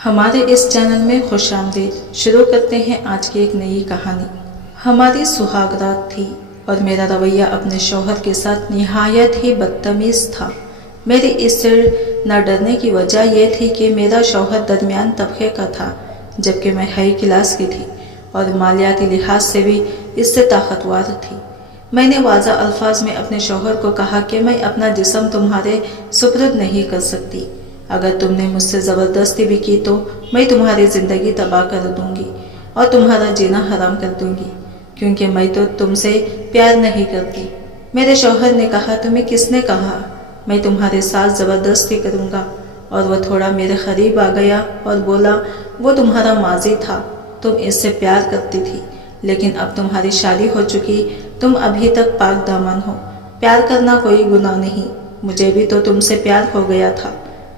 ہمارے اس چینل میں خوش آمدید۔ شروع کرتے ہیں آج کی ایک نئی کہانی۔ ہماری سہاگ رات تھی اور میرا رویہ اپنے شوہر کے ساتھ نہایت ہی بدتمیز تھا۔ میری اس سے نہ ڈرنے کی وجہ یہ تھی کہ میرا شوہر درمیان طبقے کا تھا، جبکہ میں ہائی کلاس کی تھی اور مالیاتی لحاظ سے بھی اس سے طاقتور تھی۔ میں نے واضح الفاظ میں اپنے شوہر کو کہا کہ میں اپنا جسم تمہارے سپرد نہیں کر سکتی۔ اگر تم نے مجھ سے زبردستی بھی کی تو میں تمہاری زندگی تباہ کر دوں گی اور تمہارا جینا حرام کر دوں گی، کیونکہ میں تو تم سے پیار نہیں کرتی۔ میرے شوہر نے کہا، تمہیں کس نے کہا؟ میں تمہارے ساتھ زبردستی کروں گا؟ اور وہ تھوڑا میرے قریب آ گیا اور بولا، وہ تمہارا ماضی تھا، تم اس سے پیار کرتی تھی، لیکن اب تمہاری شادی ہو چکی، تم ابھی تک پاک دامن ہو۔ پیار کرنا کوئی گناہ نہیں، مجھے بھی تو تم سے پیار ہو گیا تھا۔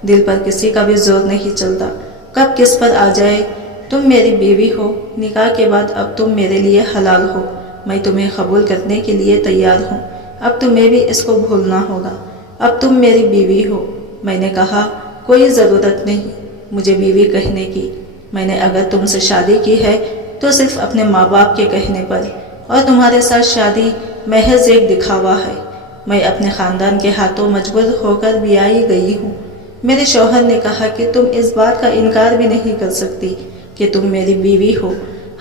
دل پر کسی کا بھی زور نہیں چلتا، کب کس پر آ جائے۔ تم میری بیوی ہو، نکاح کے بعد اب تم میرے لیے حلال ہو، میں تمہیں قبول کرنے کے لیے تیار ہوں۔ اب تمہیں بھی اس کو بھولنا ہوگا، اب تم میری بیوی ہو۔ میں نے کہا، کوئی ضرورت نہیں مجھے بیوی کہنے کی، میں نے اگر تم سے شادی کی ہے تو صرف اپنے ماں باپ کے کہنے پر، اور تمہارے ساتھ شادی محض ایک دکھاوا ہے۔ میں اپنے خاندان کے ہاتھوں مجبور ہو کر بیائی گئی ہوں۔ میرے شوہر نے کہا کہ تم اس بات کا انکار بھی نہیں کر سکتی کہ تم میری بیوی ہو۔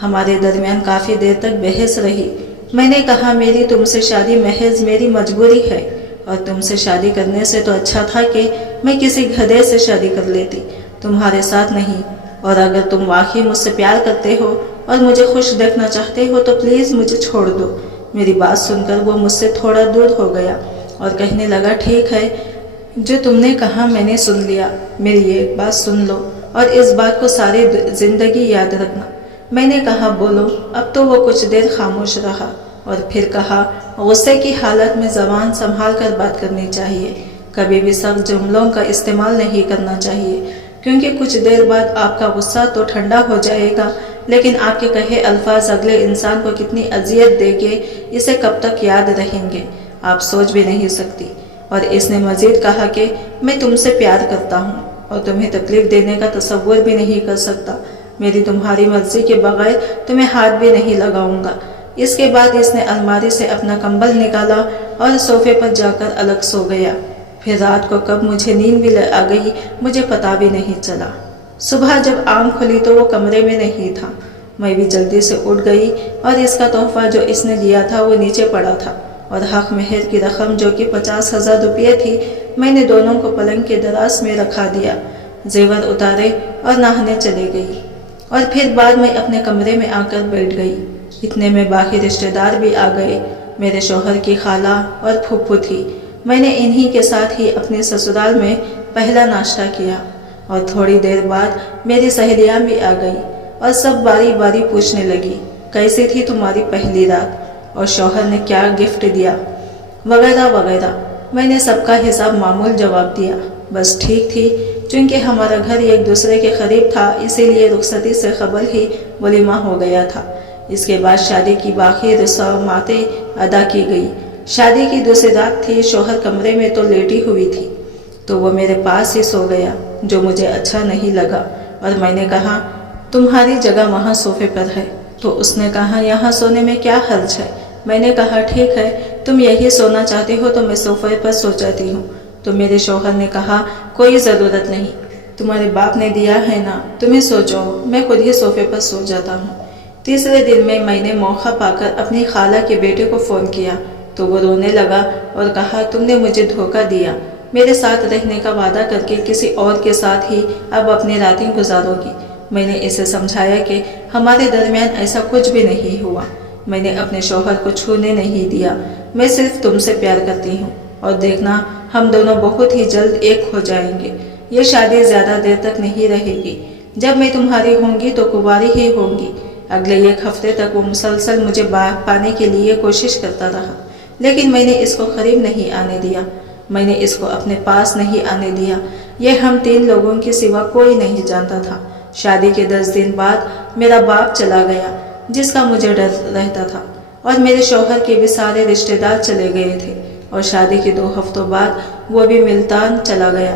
ہمارے درمیان کافی دیر تک بحث رہی۔ میں نے کہا، میری تم سے شادی محض میری مجبوری ہے، اور تم سے شادی کرنے سے تو اچھا تھا کہ میں کسی گدھے سے شادی کر لیتی، تمہارے ساتھ نہیں۔ اور اگر تم واقعی مجھ سے پیار کرتے ہو اور مجھے خوش دیکھنا چاہتے ہو تو پلیز مجھے چھوڑ دو۔ میری بات سن کر وہ مجھ سے تھوڑا دور ہو گیا اور کہنے لگا، ٹھیک ہے، جو تم نے کہا میں نے سن لیا، میری ایک بات سن لو اور اس بات کو ساری زندگی یاد رکھنا۔ میں نے کہا، بولو۔ اب تو وہ کچھ دیر خاموش رہا اور پھر کہا، غصے کی حالت میں زبان سنبھال کر بات کرنی چاہیے، کبھی بھی سخت جملوں کا استعمال نہیں کرنا چاہیے، کیونکہ کچھ دیر بعد آپ کا غصہ تو ٹھنڈا ہو جائے گا، لیکن آپ کے کہے الفاظ اگلے انسان کو کتنی اذیت دے گے، اسے کب تک یاد رہیں گے، آپ سوچ بھی نہیں سکتی۔ اور اس نے مزید کہا کہ میں تم سے پیار کرتا ہوں اور تمہیں تکلیف دینے کا تصور بھی نہیں کر سکتا، میری تمہاری مرضی کے بغیر تمہیں ہاتھ بھی نہیں لگاؤں گا۔ اس کے بعد اس نے الماری سے اپنا کمبل نکالا اور صوفے پر جا کر الگ سو گیا۔ پھر رات کو کب مجھے نیند بھی آ گئی مجھے پتا بھی نہیں چلا۔ صبح جب آنکھ کھلی تو وہ کمرے میں نہیں تھا۔ میں بھی جلدی سے اٹھ گئی اور اس کا تحفہ جو اس نے دیا تھا وہ نیچے پڑا تھا، اور حق مہر کی رقم جو کہ 50,000 روپے تھی، میں نے دونوں کو پلنگ کے دراز میں رکھا دیا، زیور اتارے اور نہانے چلے گئی، اور پھر بعد میں اپنے کمرے میں آ کر بیٹھ گئی۔ اتنے میں باقی رشتہ دار بھی آ گئے۔ میرے شوہر کی خالہ اور پھوپھو تھی۔ میں نے انہی کے ساتھ ہی اپنے سسرال میں پہلا ناشتہ کیا، اور تھوڑی دیر بعد میری سہیلیاں بھی آ گئی اور سب باری باری پوچھنے لگی، کیسی تھی تمہاری پہلی رات، اور شوہر نے کیا گفٹ دیا، وغیرہ وغیرہ۔ میں نے سب کا حساب معمول جواب دیا، بس ٹھیک تھی، چونکہ ہمارا گھر ایک دوسرے کے قریب تھا، اسی لیے رخصتی سے قبل ہی ولیمہ ہو گیا تھا۔ اس کے بعد شادی کی باقی رسوماتیں ادا کی گئی۔ شادی کی دوسری رات تھی، شوہر کمرے میں تو لیٹی ہوئی تھی تو وہ میرے پاس ہی سو گیا، جو مجھے اچھا نہیں لگا، اور میں نے کہا، تمہاری جگہ وہاں صوفے پر ہے۔ تو اس نے کہا، یہاں سونے میں کیا حرج ہے؟ میں نے کہا، ٹھیک ہے، تم یہی سونا چاہتے ہو تو میں صوفے پر سو جاتی ہوں۔ تو میرے شوہر نے کہا، کوئی ضرورت نہیں، تمہارے باپ نے دیا ہے نا، تمہیں سو جاؤ، میں خود ہی صوفے پر سو جاتا ہوں۔ تیسرے دن میں نے موقع پا کر اپنی خالہ کے بیٹے کو فون کیا تو وہ رونے لگا اور کہا، تم نے مجھے دھوکہ دیا، میرے ساتھ رہنے کا وعدہ کر کے کسی اور کے ساتھ ہی اب اپنی راتیں گزارو گی۔ میں نے اسے سمجھایا کہ ہمارے درمیان ایسا کچھ بھی نہیں ہوا، میں نے اپنے شوہر کو چھونے نہیں دیا، میں صرف تم سے پیار کرتی ہوں، اور دیکھنا ہم دونوں بہت ہی جلد ایک ہو جائیں گے۔ یہ شادی زیادہ دیر تک نہیں رہے گی، جب میں تمہاری ہوں گی تو کنواری ہی ہوں گی۔ اگلے ایک ہفتے تک وہ مسلسل مجھے پانے کے لیے کوشش کرتا رہا، لیکن میں نے اس کو قریب نہیں آنے دیا، میں نے اس کو اپنے پاس نہیں آنے دیا، یہ ہم 3 لوگوں کے سوا کوئی نہیں جانتا تھا۔ شادی کے 10 دن بعد میرا باپ چلا گیا، جس کا مجھے ڈر رہتا تھا، اور میرے شوہر کے بھی سارے رشتہ دار چلے گئے تھے، اور شادی کے 2 ہفتوں بعد وہ بھی ملتان چلا گیا۔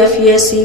FSC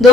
2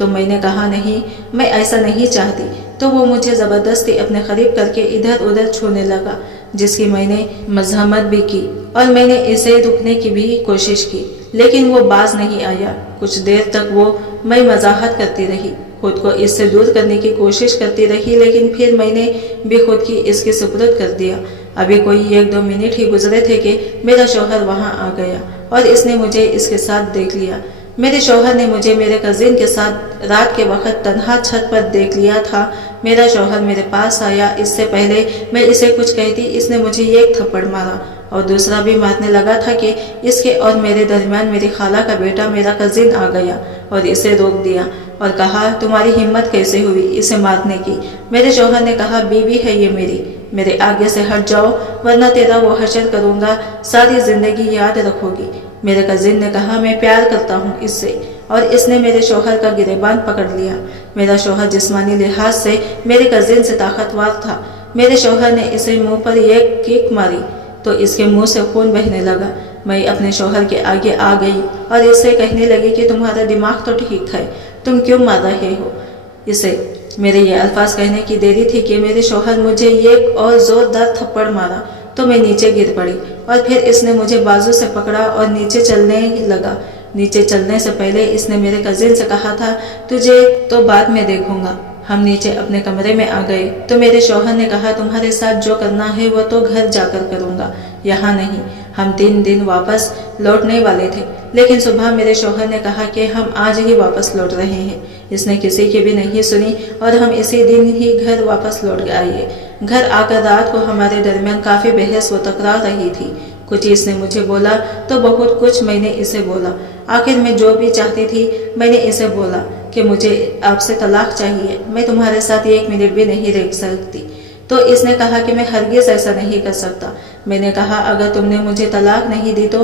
تو میں نے کہا نہیں، میں ایسا نہیں چاہتی۔ تو وہ مجھے زبردستی اپنے قریب کر کے ادھر ادھر چھونے لگا، جس کی میں نے مزاحمت بھی کی اور میں نے اسے رکنے کی بھی کوشش کی، لیکن وہ باز نہیں آیا۔ کچھ دیر تک وہ میں مزاحمت کرتی رہی، خود کو اس سے دور کرنے کی کوشش کرتی رہی، لیکن پھر میں نے بھی خود کی اس کے سپرد کر دیا۔ ابھی کوئی 1-2 منٹ ہی گزرے تھے کہ میرا شوہر وہاں آ گیا اور اس نے مجھے اس کے ساتھ دیکھ لیا۔ میرے شوہر نے مجھے میرے کزن کے ساتھ رات کے وقت تنہا چھت پر دیکھ لیا تھا۔ میرا شوہر میرے پاس آیا، اس سے پہلے میں اسے کچھ کہتی اس نے مجھے ایک تھپڑ مارا اور دوسرا بھی مارنے لگا تھا کہ اس کے اور میرے درمیان میری خالہ کا بیٹا میرا کزن آ گیا اور اسے روک دیا اور کہا تمہاری ہمت کیسے ہوئی اسے مارنے کی؟ میرے شوہر نے کہا بیوی ہے یہ میری، میرے آگے سے ہٹ جاؤ ورنہ تیرا وہ حشر کروں گا، ساری زندگی یاد رکھو گی۔ میرے کزن نے کہا میں پیار کرتا ہوں اس سے، اور اس نے میرے شوہر کا گریبان پکڑ لیا۔ میرا شوہر جسمانی لحاظ سے میرے کزن سے طاقتور تھا۔ میرے شوہر نے اسے منہ پر ایک کک ماری تو اس کے منہ سے خون بہنے لگا۔ میں اپنے شوہر کے آگے آ گئی اور اس سے کہنے لگی کہ تمہارا دماغ تو ٹھیک ہے، تم کیوں مار رہے ہو اسے؟ میرے یہ الفاظ کہنے کی دیری تھی کہ میرے شوہر مجھے ایک اور زوردار تھپڑ مارا تو میں نیچے گر پڑی اور پھر اس نے مجھے بازو سے پکڑا اور نیچے چلنے لگا۔ نیچے چلنے سے پہلے اس نے میرے کزن سے کہا تھا تجھے تو بعد میں دیکھوں گا۔ ہم نیچے اپنے کمرے میں آ گئے تو میرے شوہر نے کہا تمہارے ساتھ جو کرنا ہے وہ تو گھر جا کر کروں گا، یہاں نہیں۔ ہم 3 دن واپس لوٹنے والے تھے، لیکن صبح میرے شوہر نے کہا کہ ہم آج ہی واپس لوٹ رہے ہیں۔ اس نے کسی کی بھی نہیں سنی اور ہم اسی دن ہی گھر واپس لوٹ آئے۔ گھر آ کر رات کو ہمارے درمیان کافی بحث و تکرار رہی تھی۔ کچھ اس نے مجھے بولا تو بہت کچھ میں نے اسے بولا۔ آخر میں جو بھی چاہتی تھی میں نے اسے بولا کہ مجھے آپ سے طلاق چاہیے، میں تمہارے ساتھ 1 منٹ بھی نہیں رہ سکتی۔ تو اس نے کہا کہ میں ہرگز ایسا نہیں کر سکتا۔ میں نے کہا اگر تم نے مجھے طلاق نہیں دی تو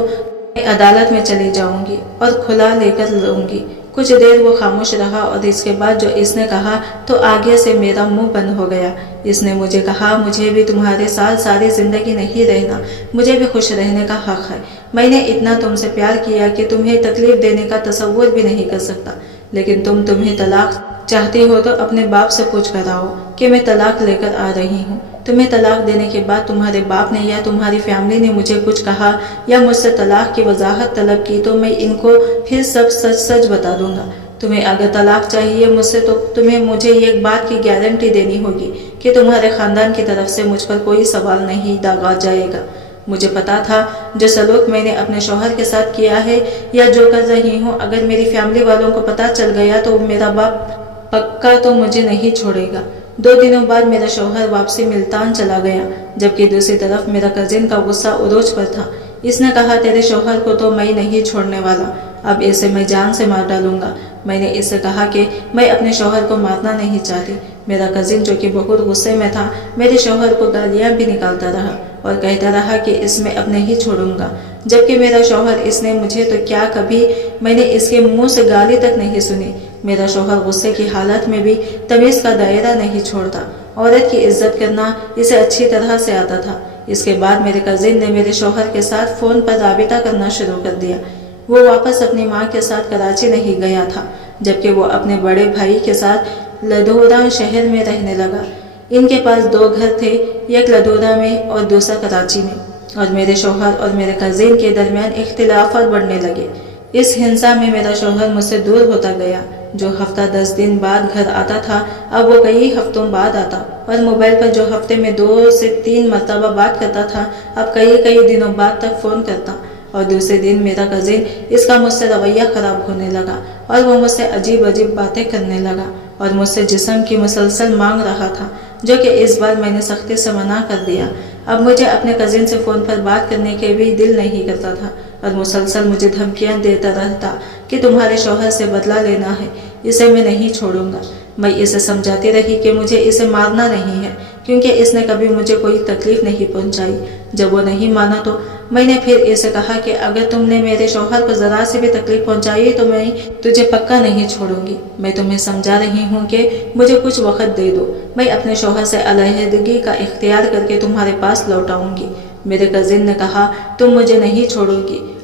میں عدالت میں چلی جاؤں گی اور کھلا لے کر لوں گی۔ کچھ دیر وہ خاموش رہا اور اس کے بعد جو اس نے کہا تو آگے سے میرا منہ بند ہو گیا۔ اس نے مجھے کہا مجھے بھی تمہارے ساتھ ساری زندگی نہیں رہنا، مجھے بھی خوش رہنے کا حق ہے۔ میں نے اتنا تم سے پیار کیا کہ تمہیں تکلیف دینے کا تصور بھی نہیں کر سکتا، لیکن تمہیں طلاق چاہتی ہو تو اپنے باپ سے پوچھ کر آؤ کہ میں طلاق لے کر آ رہی ہوں۔ تمہیں طلاق دینے کے بعد تمہارے باپ نے یا تمہاری فیملی نے مجھے کچھ کہا یا مجھ سے طلاق کی وضاحت طلب کی تو میں ان کو پھر سب سچ بتا دوں گا۔ تمہیں اگر طلاق چاہیے مجھ سے تو تمہیں مجھے ایک بات کی گارنٹی دینی ہوگی کہ تمہارے خاندان کی طرف سے مجھ پر کوئی سوال نہیں داغا جائے گا۔ مجھے پتا تھا جو سلوک میں نے اپنے شوہر کے ساتھ کیا ہے یا جو کر رہی ہوں، اگر میری فیملی والوں کو پتا چل گیا تو میرا باپ پکا تو مجھے نہیں چھوڑے گا۔ 2 دنوں بعد میرا شوہر واپسی ملتان چلا گیا، جبکہ دوسری طرف میرا کزن کا غصہ عروج پر تھا۔ اس نے کہا تیرے شوہر کو تو میں نہیں چھوڑنے والا، اب اسے میں جان سے مار ڈالوں گا۔ میں نے اس سے کہا کہ میں اپنے شوہر کو مارنا نہیں چاہتی۔ میرا کزن جو کہ بہت غصے میں تھا میرے شوہر کو گالیاں بھی نکالتا رہا اور کہتا رہا کہ اس میں اب نہیں چھوڑوں گا، جبکہ میرا شوہر اس نے مجھے تو کیا کبھی میں نے اس کے منہ سے گالی تک نہیں سنی۔ میرا شوہر غصے کی حالت میں بھی تمیز کا دائرہ نہیں چھوڑتا، عورت کی عزت کرنا اسے اچھی طرح سے آتا تھا۔ اس کے بعد میرے کزن نے میرے شوہر کے ساتھ فون پر رابطہ کرنا شروع کر دیا۔ وہ واپس اپنی ماں کے ساتھ کراچی نہیں گیا تھا، جبکہ وہ اپنے بڑے بھائی کے ساتھ لدھورا شہر میں رہنے لگا۔ ان کے پاس 2 گھر تھے، ایک لدھورا میں اور دوسرا کراچی میں، اور میرے شوہر اور میرے کزن کے درمیان اختلافات بڑھنے لگے۔ اس ہنسا میں میرا شوہر مجھ سے دور ہوتا گیا۔ جو ہفتہ 10 دن بعد گھر آتا تھا اب وہ کئی ہفتوں بعد آتا، اور موبائل پر جو ہفتے میں 2 سے 3 مرتبہ بات کرتا تھا اب کئی دنوں بعد تک فون کرتا۔ اور دوسرے دن میرا کزن اس کا مجھ سے رویہ خراب ہونے لگا اور وہ مجھ سے عجیب باتیں کرنے لگا اور مجھ سے جسم کی مسلسل مانگ رہا تھا، جو کہ اس بار میں نے سختی سے منع کر دیا۔ اب مجھے اپنے کزن سے فون پر بات کرنے کے بھی دل نہیں کرتا تھا اور مسلسل مجھے دھمکیاں دیتا رہتا کہ تمہارے شوہر سے بدلہ لینا ہے، اسے میں نہیں چھوڑوں گا۔ میں اسے سمجھاتی رہی کہ مجھے اسے مارنا نہیں ہے، کیونکہ اس نے کبھی مجھے کوئی تکلیف نہیں پہنچائی۔ جب وہ نہیں مانا تو میں نے پھر اسے کہا کہ اگر تم نے میرے شوہر کو ذرا سی بھی تکلیف پہنچائی تو میں تجھے پکا نہیں چھوڑوں گی۔ میں تمہیں سمجھا رہی ہوں کہ مجھے کچھ وقت دے دو، میں اپنے شوہر سے علیحدگی کا اختیار کر کے تمہارے پاس لوٹ آؤں گی۔ میرے کزن نے کہا تم مجھے نہیں چھوڑو گی،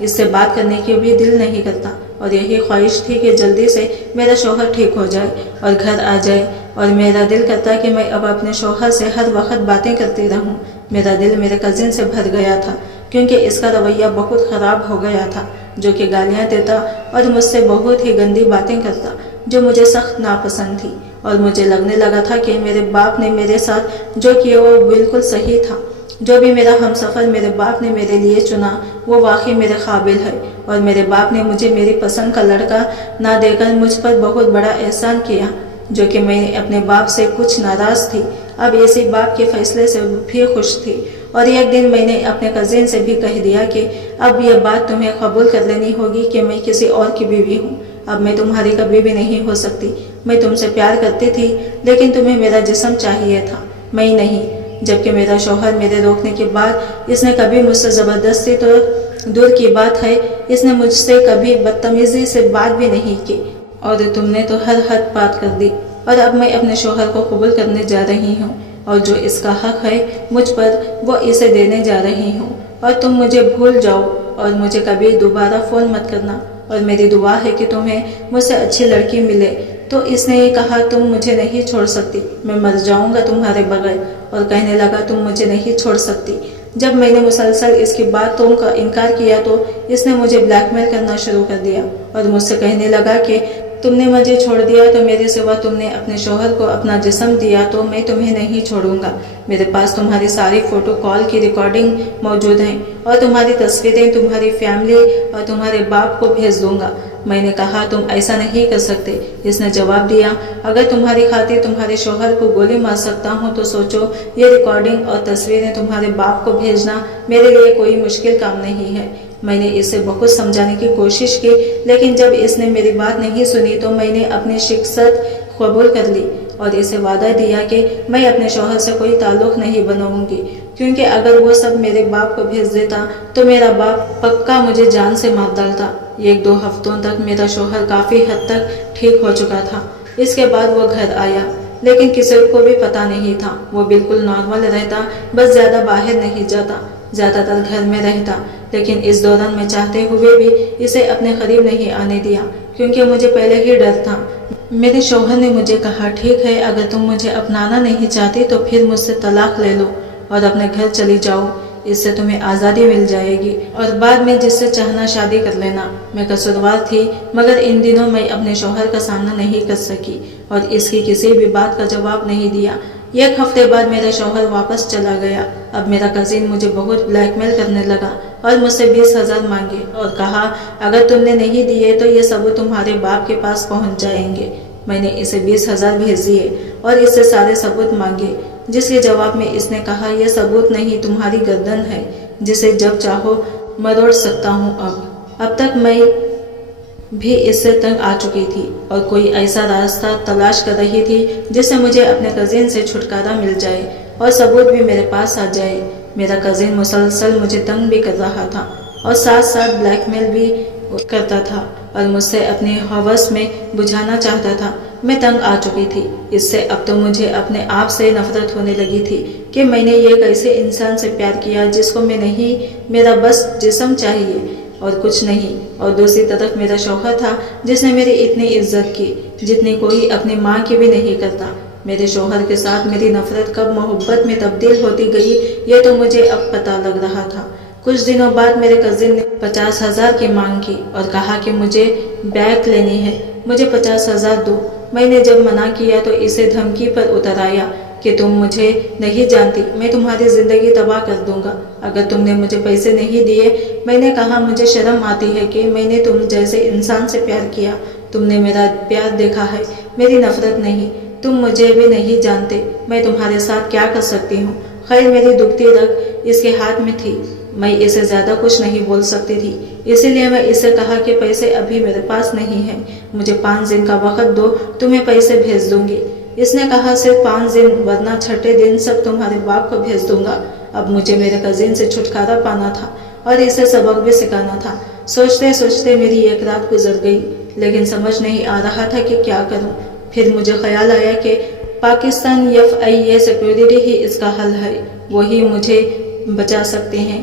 اس سے بات کرنے کی بھی دل نہیں کرتا اور یہی خواہش تھی کہ جلدی سے میرا شوہر ٹھیک ہو جائے اور گھر آ جائے اور میرا دل کرتا کہ میں اب اپنے شوہر سے ہر وقت باتیں کرتی رہوں۔ میرا دل میرے کزن سے بھر گیا تھا کیونکہ اس کا رویہ بہت خراب ہو گیا تھا، جو کہ گالیاں دیتا اور مجھ سے بہت ہی گندی باتیں کرتا جو مجھے سخت ناپسند تھی، اور مجھے لگنے لگا تھا کہ میرے باپ نے میرے ساتھ جو کیا وہ بالکل صحیح تھا۔ جو بھی میرا ہمسفر میرے باپ نے میرے لیے چنا وہ واقعی میرے قابل ہے، اور میرے باپ نے مجھے میری پسند کا لڑکا نہ دے کر مجھ پر بہت بڑا احسان کیا، جو کہ میں اپنے باپ سے کچھ ناراض تھی، اب اسی باپ کے فیصلے سے بھی خوش تھی۔ اور ایک دن میں نے اپنے کزن سے بھی کہہ دیا کہ اب یہ بات تمہیں قبول کر لینی ہوگی کہ میں کسی اور کی بیوی ہوں، اب میں تمہاری کبھی بھی نہیں ہو سکتی۔ میں تم سے پیار کرتی تھی لیکن تمہیں میرا جسم چاہیے تھا، میں نہیں، جبکہ میرا شوہر میرے روکنے کے بعد اس نے کبھی مجھ سے زبردستی تو دور کی بات ہے اس نے مجھ سے کبھی بدتمیزی سے بات بھی نہیں کی، اور تم نے تو ہر حد پار کر دی، اور اب میں اپنے شوہر کو قبول کرنے جا رہی ہوں اور جو اس کا حق ہے مجھ پر وہ اسے دینے جا رہی ہوں، اور تم مجھے بھول جاؤ اور مجھے کبھی دوبارہ فون مت کرنا، اور میری دعا ہے کہ تمہیں مجھ سے اچھی لڑکی ملے۔ تو اس نے کہا تم مجھے نہیں چھوڑ سکتی، میں مر جاؤں گا تمہارے بغیر، اور کہنے لگا تم مجھے نہیں چھوڑ سکتی۔ جب میں نے مسلسل اس کی باتوں کا انکار کیا تو اس نے مجھے بلیک میل کرنا شروع کر دیا اور مجھ سے کہنے لگا کہ تم نے مجھے چھوڑ دیا تو میرے سوا تم نے اپنے شوہر کو اپنا جسم دیا تو میں تمہیں نہیں چھوڑوں گا، میرے پاس تمہاری ساری فوٹو کال کی ریکارڈنگ موجود ہیں اور تمہاری تصویریں تمہاری فیملی اور تمہارے باپ کو بھیج دوں گا۔ میں نے کہا تم ایسا نہیں کر سکتے۔ اس نے جواب دیا اگر تمہاری خاطر تمہارے شوہر کو گولی مار سکتا ہوں تو سوچو یہ ریکارڈنگ اور تصویریں تمہارے باپ کو بھیجنا میرے لیے کوئی مشکل کام نہیں ہے۔ میں نے اسے بہت سمجھانے کی کوشش کی لیکن جب اس نے میری بات نہیں سنی تو میں نے اپنی شکست قبول کر لی اور اسے وعدہ دیا کہ میں اپنے شوہر سے کوئی تعلق نہیں بناؤں گی، کیونکہ اگر وہ سب میرے باپ کو بھیج دیتا تو میرا باپ پکا مجھے جان سے مار ڈالتا۔ 1-2 ہفتوں تک میرا شوہر کافی حد تک ٹھیک ہو چکا تھا، اس کے بعد وہ گھر آیا لیکن کسی کو بھی پتہ نہیں تھا، وہ بالکل نارمل رہتا، بس زیادہ باہر نہیں جاتا، زیادہ تر گھر میں رہتا، لیکن اس دوران میں چاہتے ہوئے بھی اسے اپنے قریب نہیں آنے دیا کیونکہ مجھے پہلے ہی ڈر تھا۔ میرے شوہر نے مجھے کہا ٹھیک ہے اگر تم مجھے اپنانا نہیں چاہتی تو پھر مجھ سے طلاق لے لو اور اپنے گھر چلی جاؤ، اس سے تمہیں آزادی مل جائے گی اور بعد میں جس سے چاہنا شادی کر لینا۔ میں قصوروار تھی مگر ان دنوں میں اپنے شوہر کا سامنا نہیں کر سکی اور اس کی کسی بھی بات کا جواب نہیں دیا۔ 1 ہفتے بعد میرا شوہر واپس چلا گیا۔ اب میرا کزن مجھے بہت بلیک میل کرنے لگا اور مجھ سے 20,000 مانگے اور کہا اگر تم نے نہیں دیے تو یہ ثبوت تمہارے باپ کے پاس پہنچ جائیں گے۔ میں نے اسے 20,000 بھیج دیے اور اس سے سارے ثبوت مانگے، جس کے جواب میں اس نے کہا یہ ثبوت نہیں تمہاری گردن ہے جسے جب چاہو مروڑ سکتا ہوں۔ اب تک میں بھی اس سے تنگ آ چکی تھی اور کوئی ایسا راستہ تلاش کر رہی تھی جس سے مجھے اپنے کزن سے چھٹکارا مل جائے اور ثبوت بھی میرے پاس آ جائے۔ میرا کزن مسلسل مجھے تنگ بھی کر رہا تھا اور ساتھ ساتھ بلیک میل بھی کرتا تھا اور مجھ سے اپنی ہوس میں بجھانا چاہتا تھا۔ میں تنگ آ چکی تھی اس سے، اب تو مجھے اپنے آپ سے نفرت ہونے لگی تھی کہ میں نے ایک ایسے انسان سے پیار کیا جس کو میں نہیں، میرا بس جسم چاہیے اور کچھ نہیں، اور دوسری طرف میرا شوہر تھا جس نے میری اتنی عزت کی جتنی کوئی اپنی ماں کی بھی نہیں کرتا۔ میرے شوہر کے ساتھ میری نفرت کب محبت میں تبدیل ہوتی گئی یہ تو مجھے اب پتہ لگ رہا تھا۔ کچھ دنوں بعد میرے کزن نے 50,000 کی مانگ کی اور کہا کہ مجھے بیک لینی ہے، مجھے 50,000 دو۔ میں نے جب منع کیا تو اسے دھمکی پر اتر آیا کہ تم مجھے نہیں جانتی، میں تمہاری زندگی تباہ کر دوں گا اگر تم نے مجھے پیسے نہیں دیے۔ میں نے کہا مجھے شرم آتی ہے کہ میں نے تم جیسے انسان سے پیار کیا، تم نے میرا پیار دیکھا ہے، میری نفرت نہیں، تم مجھے بھی نہیں جانتے، میں تمہارے ساتھ کیا کر سکتی ہوں۔ خیر میری دکھتی رگ اس کے ہاتھ میں تھی، میں اسے زیادہ کچھ نہیں بول سکتی تھی، اسی لیے میں اسے کہا کہ پیسے ابھی میرے پاس نہیں ہیں، مجھے 5 دن کا وقت دو، تمہیں پیسے بھیج دوں گی۔ اس نے کہا صرف 5 دن ورنہ چھٹے دن سب تمہارے باپ کو بھیج دوں گا۔ اب مجھے میرے کزن سے چھٹکارا پانا تھا اور اسے سبق بھی سکھانا تھا۔ سوچتے سوچتے میری ایک رات گزر گئی لیکن سمجھ نہیں آ رہا تھا کہ کیا کروں۔ پھر مجھے خیال آیا کہ پاکستان FIA سیکورٹی ہی اس کا حل ہے، وہی مجھے بچا سکتے ہیں۔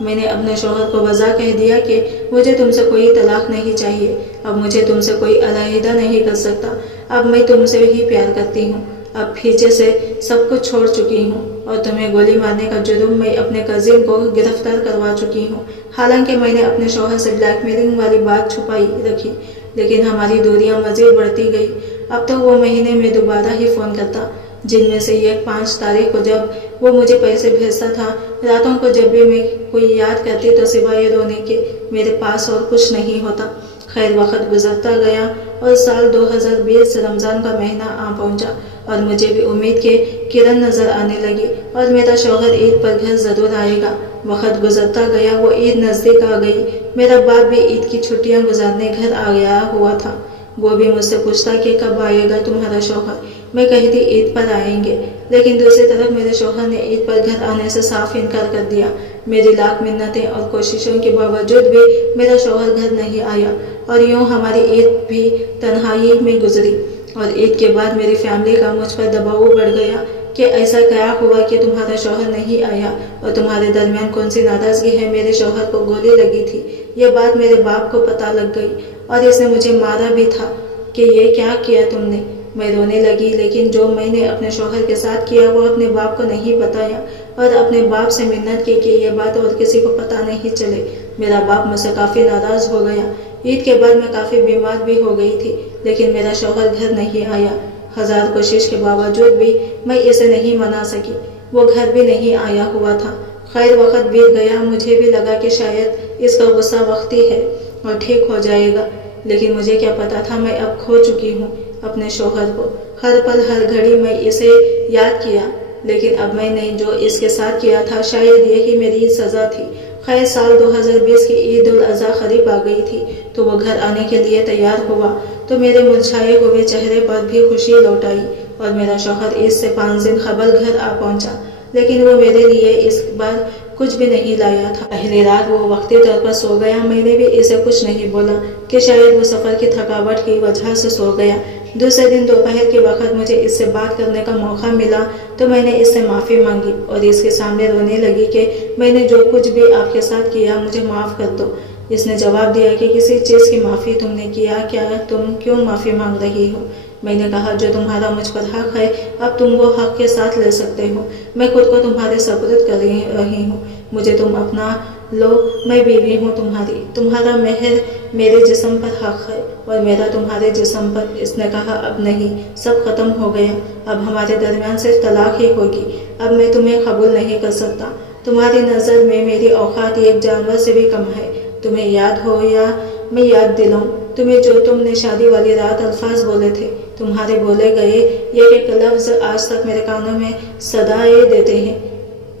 میں نے اپنے شوہر کو واضح کہہ دیا کہ مجھے تم سے کوئی طلاق نہیں چاہیے، اب مجھے تم سے کوئی علیحدہ نہیں کر سکتا، اب میں تم سے ہی پیار کرتی ہوں، اب پیچھے سے سب کچھ چھوڑ چکی ہوں، اور تمہیں گولی مارنے کا جرم میں اپنے کزن کو گرفتار کروا چکی ہوں۔ حالانکہ میں نے اپنے شوہر سے بلیک میلنگ والی بات چھپائی رکھی، لیکن ہماری دوریاں مزید بڑھتی گئی۔ اب تو وہ مہینے میں دوبارہ ہی فون کرتا، جن میں سے ایک 5 تاریخ کو جب وہ مجھے پیسے بھیجتا تھا۔ راتوں کو جب بھی میں کوئی یاد کرتی تو سوائے رونے کے میرے پاس اور کچھ نہیں ہوتا۔ خیر وقت گزرتا گیا اور سال 2020 رمضان کا مہینہ آ پہنچا، اور مجھے بھی امید کے کرن نظر آنے لگی اور میرا شوہر عید پر گھر ضرور آئے گا۔ وقت گزرتا گیا، وہ عید نزدیک آ گئی۔ میرا باپ بھی عید کی چھٹیاں گزارنے گھر آ گیا ہوا تھا۔ وہ بھی مجھ سے پوچھتا کہ کب آئے گا تمہارا شوہر؟ میں کہتی عید پر آئیں گے، لیکن دوسری طرف میرے شوہر نے عید پر گھر آنے سے صاف انکار کر دیا۔ میری لاکھ منتیں اور کوششوں کے باوجود بھی میرا شوہر گھر نہیں آیا، اور یوں ہماری عید بھی تنہائی میں گزری۔ اور عید کے بعد میری فیملی کا مجھ پر دباؤ بڑھ گیا کہ ایسا کیا ہوا کہ تمہارا شوہر نہیں آیا، اور تمہارے درمیان کون سی ناراضگی ہے؟ میرے شوہر کو گولی لگی تھی، یہ بات میرے باپ کو پتہ لگ گئی، اور اس نے مجھے مارا بھی تھا کہ یہ کیا کیا تم نے؟ میں رونے لگی، لیکن جو میں نے اپنے شوہر کے ساتھ کیا وہ اپنے باپ کو نہیں بتایا، اور اپنے باپ سے منت کی کہ یہ بات اور کسی کو پتہ نہیں چلے۔ میرا باپ مجھ سے کافی ناراض ہو گیا۔ عید کے بعد میں کافی بیمار بھی ہو گئی تھی، لیکن میرا شوہر گھر نہیں آیا۔ ہزار کوشش کے باوجود بھی میں اسے نہیں منا سکی، وہ گھر بھی نہیں آیا ہوا تھا۔ خیر وقت بیت گیا، مجھے بھی لگا کہ شاید اس کا غصہ وقتی ہے اور ٹھیک ہو جائے گا، لیکن مجھے کیا پتا تھا میں اب کھو چکی ہوں اپنے شوہر کو۔ ہر پل ہر گھڑی میں اسے یاد کیا، لیکن اب میں نے جو اس کے ساتھ کیا تھا شاید یہی میری سزا تھی۔ خیر سال 2020 کی عید الاضحیٰ قریب آ گئی تھی، تو وہ گھر آنے کے لیے تیار ہوا تو میرے مرجھائے ہوئے چہرے پر بھی خوشی لوٹ آئی، اور میرا شوہر عید سے 5 دن قبل گھر آ پہنچا، لیکن وہ میرے لیے اس بار کچھ بھی نہیں لایا تھا۔ پہلی رات وہ وقتی طور پر سو گیا، میں نے بھی اسے کچھ نہیں بولا کہ شاید وہ سفر کی تھکاوٹ کی وجہ سے سو گیا۔ دوسرے دن دوپہر کے وقت مجھے اس سے بات کرنے کا موقع ملا تو میں نے اس سے معافی مانگی اور اس کے سامنے رونے لگی کہ میں نے جو کچھ بھی آپ کے ساتھ کیا مجھے معاف کر دو۔ اس نے جواب دیا کہ کسی چیز کی معافی تم نے کیا کیا، تم کیوں معافی مانگ رہی ہو؟ میں نے کہا جو تمہارا مجھ پر حق ہے اب تم وہ حق کے ساتھ لے سکتے ہو، میں خود کو تمہارے سپرد کر رہی ہوں، مجھے تم اپنا لو، میں بیوی ہوں تمہاری، تمہارا مہر میرے جسم پر حق ہے اور میرا تمہارے جسم پر۔ اس نے کہا اب نہیں، سب ختم ہو گیا، اب ہمارے درمیان صرف طلاق ہی ہوگی، اب میں تمہیں قبول نہیں کر سکتا، تمہاری نظر میں میری اوقات ایک جانور سے بھی کم ہے، تمہیں یاد ہو یا میں یاد دلاؤں تمہیں جو تم نے شادی والی رات الفاظ بولے تھے، تمہارے بولے گئے یہ ایک لفظ آج تک میرے کانوں میں صدائیں دیتے ہیں۔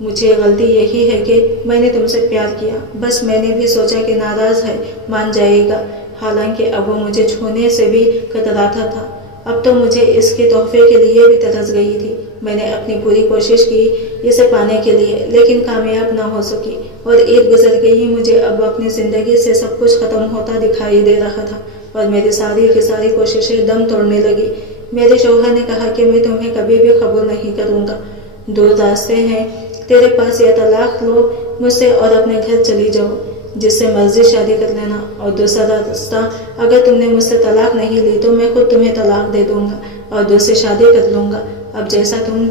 مجھے غلطی یہی ہے کہ میں نے تم سے پیار کیا، بس میں نے بھی سوچا کہ ناراض ہے مان جائے گا، حالانکہ اب وہ مجھے چھونے سے بھی کتراتا تھا، اب تو مجھے اس کے تحفے کے لیے بھی ترس گئی تھی۔ میں نے اپنی پوری کوشش کی اسے پانے کے لیے، لیکن کامیاب نہ ہو سکی، اور عید گزر گئی، مجھے اب اپنی زندگی سے سب کچھ ختم ہوتا دکھائی دے رہا تھا اور میری ساری کی ساری کوششیں دم توڑنے لگی۔ میرے شوہر نے کہا کہ میں تمہیں کبھی بھی قبول نہیں کروں گا، دو راستے ہیں تیرے پاس، یا طلاق لو مجھ سے اور اپنے گھر چلی جاؤ، جس سے مرضی شادی کر لینا، اور دوسرا راستہ اگر تم نے مجھ سے طلاق نہیں لی تو میں خود تمہیں طلاق دے دوں گا اور دوسری شادی کر لوں گا، اب جیسا تم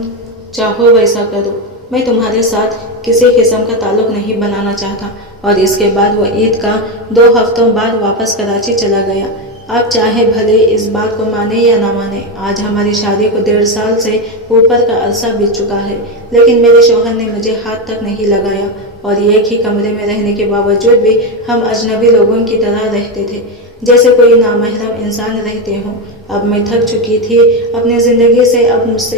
چاہو ویسا کرو، میں تمہارے ساتھ کسی قسم کا تعلق نہیں بنانا چاہتا۔ اور اس کے بعد وہ عید کا 2 ہفتوں بعد واپس کراچی چلا گیا۔ آپ چاہے بھلے اس بات کو مانے یا نہ مانے، آج ہماری شادی کو 1.5 سال سے اوپر کا عرصہ بیت چکا ہے، لیکن میرے شوہر نے مجھے ہاتھ تک نہیں لگایا، اور ایک ہی کمرے میں رہنے کے باوجود بھی ہم اجنبی لوگوں کی طرح رہتے تھے، جیسے کوئی نامحرم انسان رہتے ہوں۔ اب میں تھک چکی تھی اپنی زندگی سے، اب مجھ سے